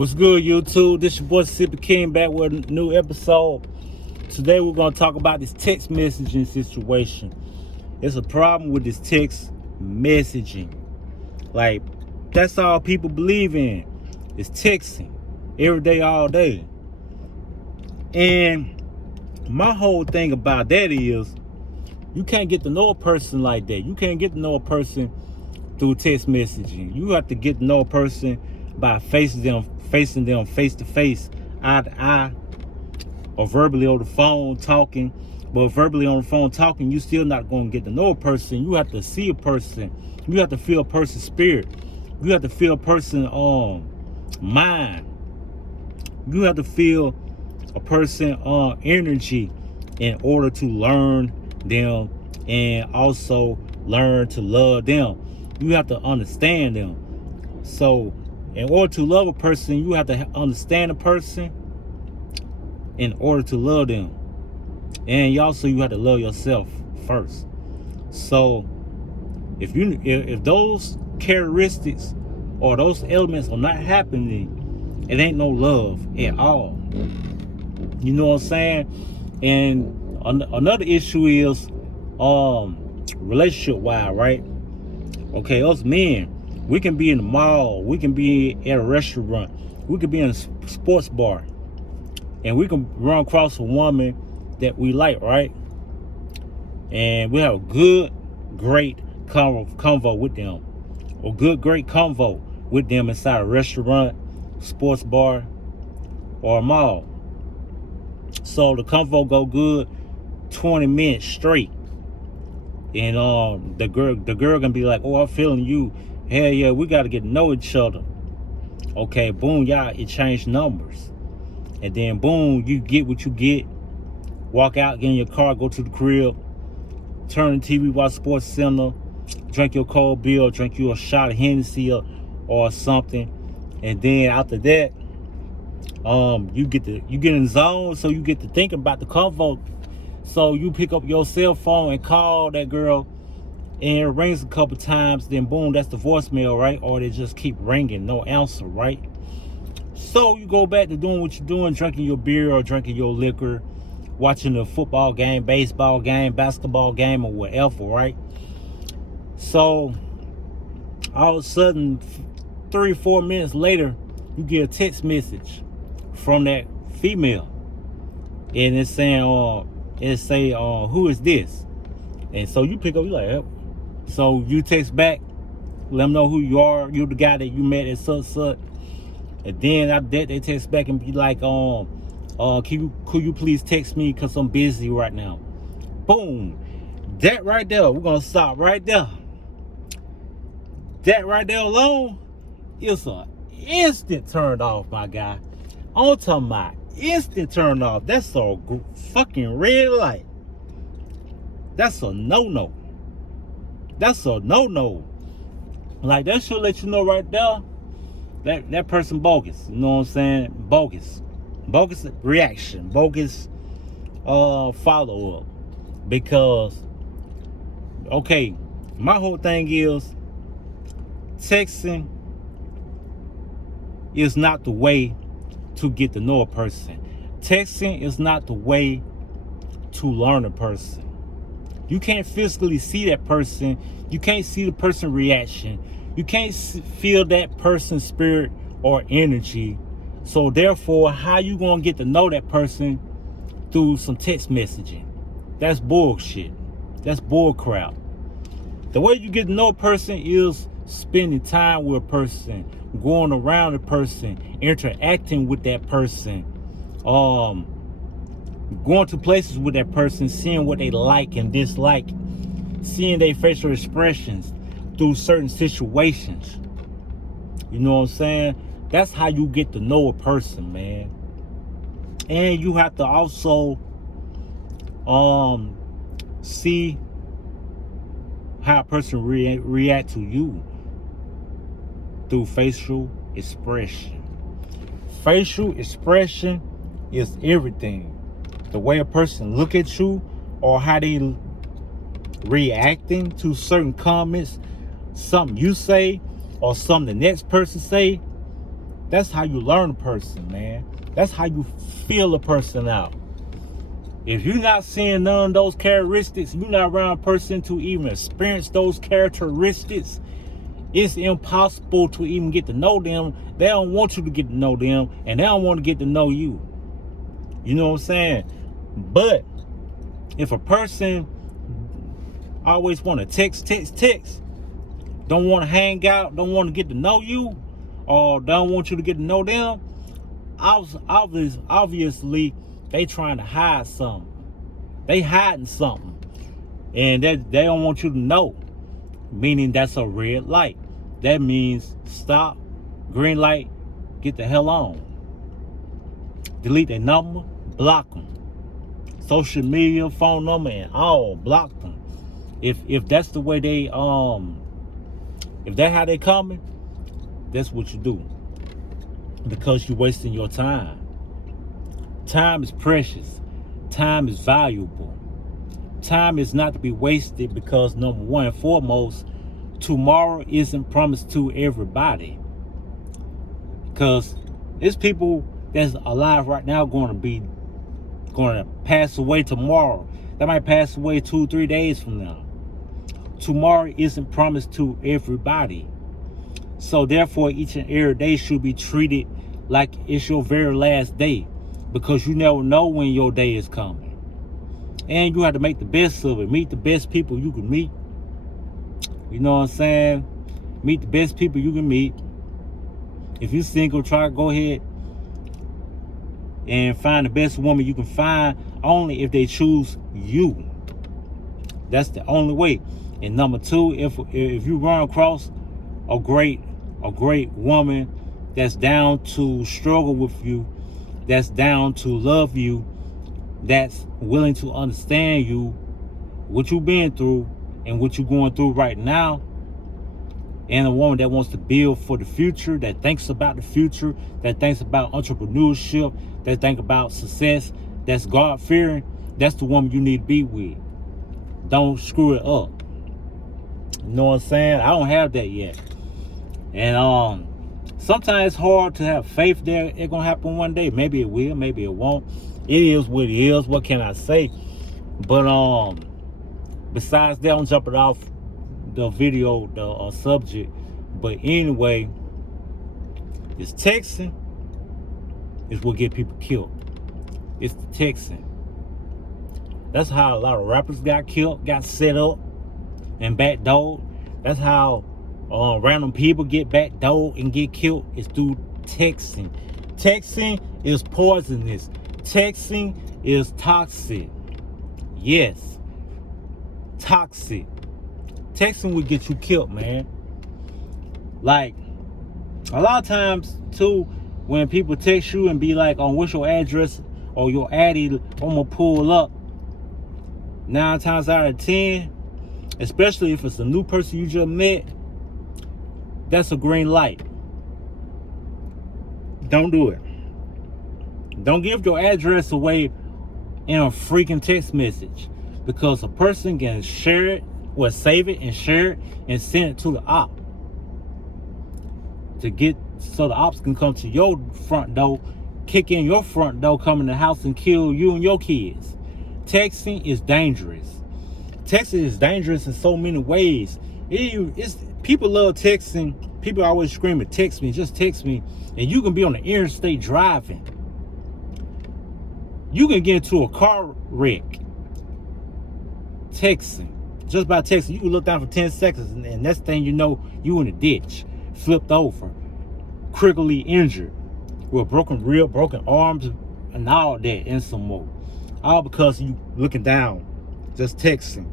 What's good, YouTube? This your boy Sippy King back with a new episode. Today we're gonna talk about this text messaging situation. There's a problem with this text messaging. Like, that's all people believe in. It's texting every day, all day. And my whole thing about that is you can't get to know a person like that. You can't get to know a person through text messaging. You have to get to know a person by facing them face to face, eye to eye, or verbally on the phone talking. But verbally on the phone talking, you still not going to get to know a person. You have to see a person. You have to feel a person's spirit. You have to feel a person's mind. You have to feel a person's energy in order to learn them and also learn to love them. You have to understand them. So in order to love a person, you have to understand a person in order to love them. And you have to love yourself first. So if those characteristics or those elements are not happening, it ain't no love at all. You know what I'm saying? And another issue is relationship wise, right? Okay, us men, we can be in the mall, we can be at a restaurant, we can be in a sports bar, and we can run across a woman that we like, right? And we have a good, great convo with them, or great convo with them inside a restaurant, sports bar, or a mall. So the convo go good 20 minutes straight. And the girl gonna be like, oh, I'm feeling you. Hell yeah, we gotta get to know each other. Okay, boom, y'all exchange numbers. And then boom, you get what you get. Walk out, get in your car, go to the crib, turn the TV, watch Sports Center, drink your cold beer, drink you a shot of Hennessy or something. And then after that, you get in the zone, so you get to think about the convo. So you pick up your cell phone and call that girl, and it rings a couple times, then boom, that's the voicemail, right? Or they just keep ringing, no answer, right? So you go back to doing what you're doing, drinking your beer or drinking your liquor, watching a football game, baseball game, basketball game, or whatever, right? So all of a sudden, 3 or 4 minutes later, you get a text message from that female, and it's saying, who is this? And so you pick up, you're like, oh. So you text back, let them know who you are. You're the guy that you met at such. And then after that, they text back and be like, could you please text me because I'm busy right now? Boom. That right there, we're gonna stop right there. That right there alone is an instant turned off, my guy. I'm talking about instant turn off. That's a fucking red light. That's a no-no. That's a no-no. Like, that should let you know right there that person bogus. You know what I'm saying? Bogus reaction, bogus follow-up. Because, okay, my whole thing is texting is not the way to get to know a person. Texting is not the way to learn a person. You can't physically see that person. You can't see the person's reaction. You can't feel that person's spirit or energy. So therefore, how you gonna get to know that person through some text messaging? That's bullshit. That's bull crap. The way you get to know a person is spending time with a person, going around a person, interacting with that person, going to places with that person, seeing what they like and dislike, seeing their facial expressions through certain situations. You know what I'm saying? That's how you get to know a person, man. And you have to also see how a person react to you through facial expression. Facial expression is everything. The way a person look at you, or how they reacting to certain comments, something you say, or something the next person say, That's how you learn a person, man. That's how you feel a person out. If you're not seeing none of those characteristics, you're not around a person to even experience those characteristics, it's impossible to even get to know them. They don't want you to get to know them, and they don't want to get to know you. You know what I'm saying? But if a person always want to text, don't want to hang out, don't want to get to know you, or don't want you to get to know them, obviously they trying to hide something. They hiding something, and they don't want you to know. Meaning that's a red light. That means stop. Green light, get the hell on. Delete their number, block them. Social media, phone number, and all, block them. If that's the way they if that's how they coming, that's what you do. Because you're wasting your time. Time is precious. Time is valuable. Time is not to be wasted because, number one and foremost, tomorrow isn't promised to everybody. Because there's people that's alive right now going to pass away tomorrow. They might pass away 2-3 days from now. Tomorrow isn't promised to everybody. So therefore, each and every day should be treated like it's your very last day, because you never know when your day is coming. And you have to make the best of it. Meet the best people you can meet. You know what I'm saying? Meet the best people you can meet. If you're single, try to go ahead and find the best woman you can find, only if they choose you. That's the only way. And number two, if you run across a great woman that's down to struggle with you, that's down to love you, that's willing to understand you, what you've been through and what you're going through right now, and a woman that wants to build for the future, that thinks about the future, that thinks about entrepreneurship, that thinks about success, that's God-fearing, that's the woman you need to be with. Don't screw it up. You know what I'm saying? I don't have that yet. And sometimes it's hard to have faith that it's going to happen one day. Maybe it will, maybe it won't. It is what it is. What can I say? But besides that, I'm jumping off the video, the subject. But anyway, this texting is what get people killed. It's the texting. That's how a lot of rappers got killed, got set up and backdoored. That's how random people get backdoored and get killed. It's through texting. Texting is poisonous. Texting is toxic. Yes. Toxic. Texting will get you killed, man. Like, a lot of times, too, when people text you and be like, what's your address or your addy, I'm going to pull up. 9 times out of 10, especially if it's a new person you just met, that's a green light. Don't do it. Don't give your address away in a freaking text message, because a person can share it or save it and share it and send it to the op so the ops can come to your front door, kick in your front door, come in the house and kill you and your kids. Texting is dangerous. Texting is dangerous in so many ways. People love texting. People always screaming, text me, just text me. And you can be on the interstate driving. You can get into a car wreck texting. Just by texting, you can look down for 10 seconds and next thing you know, you in a ditch, flipped over, critically injured, with broken rib, broken arms, and all that, and some more. All because you looking down, just texting.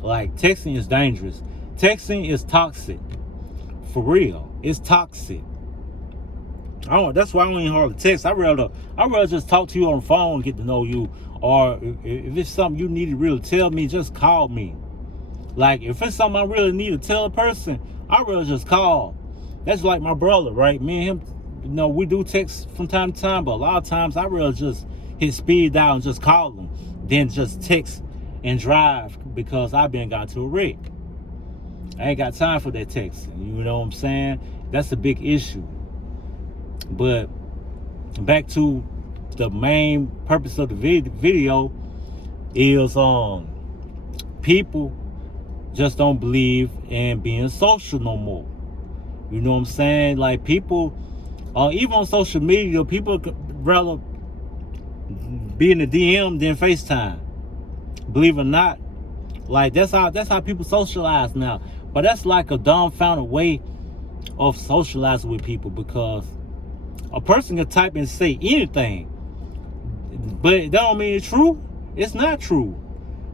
Like, texting is dangerous. Texting is toxic. For real, it's toxic. That's why I don't even hardly text. I rather just talk to you on the phone and get to know you. Or if it's something you need to really tell me, just call me. Like, if it's something I really need to tell a person, I'd rather just call. That's like my brother, right? Me and him, we do text from time to time, but a lot of times I'd rather just hit speed dial and just call them than just text and drive, because I've been got to a wreck. I ain't got time for that texting. You know what I'm saying? That's a big issue. But back to the main purpose of the video is people just don't believe in being social no more. You know what I'm saying? Like people, even on social media, people could rather be in the DM than FaceTime. Believe it or not, like that's how people socialize now. But that's like a dumbfounded way of socializing with people, because a person can type and say anything, but that don't mean it's true. It's not true.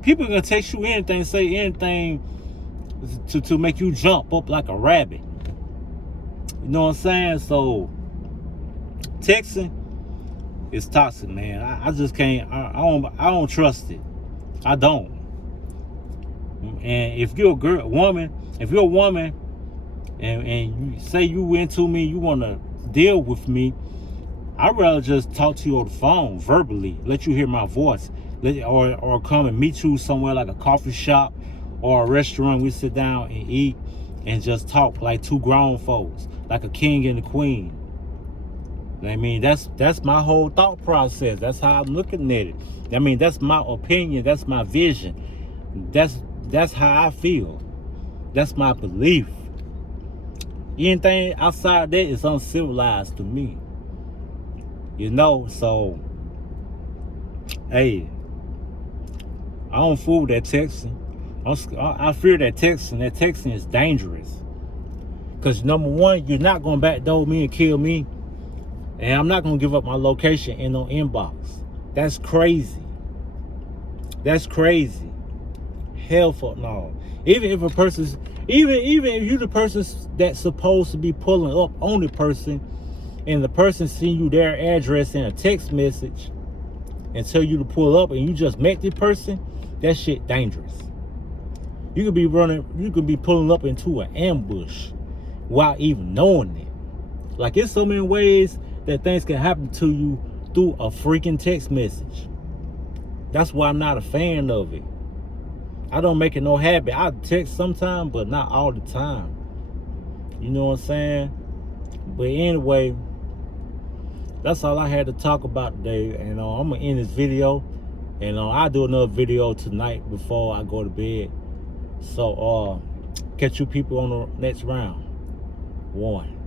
People can text you anything, say anything to make you jump up like a rabbit. You know what I'm saying? So texting is toxic, man. I just can't. I don't trust it. I don't. And if you're a woman, and you say you into me, you want to deal with me, I'd rather just talk to you on the phone verbally, let you hear my voice, or come and meet you somewhere like a coffee shop or a restaurant. We sit down and eat and just talk like two grown folks, like a king and a queen. I mean, that's my whole thought process. That's how I'm looking at it. I mean, that's my opinion. That's my vision. That's how I feel. That's my belief. Anything outside of that is uncivilized to me. You know, so hey, I don't fool with that texting. I fear that texting. That texting is dangerous. Because number one, you're not going to backdoor me and kill me. And I'm not going to give up my location in no inbox. That's crazy. That's crazy. Hell for no. Even if a person's, even if you're the person that's supposed to be pulling up on the person, and the person send you their address in a text message and tell you to pull up, and you just met the person, that shit dangerous. You could be pulling up into an ambush without even knowing it. Like, it's so many ways that things can happen to you through a freaking text message. That's why I'm not a fan of it. I don't make it no habit. I text sometimes, but not all the time. You know what I'm saying? But anyway, that's all I had to talk about today. And I'm going to end this video. And I'll do another video tonight before I go to bed. So, catch you people on the next round. 1.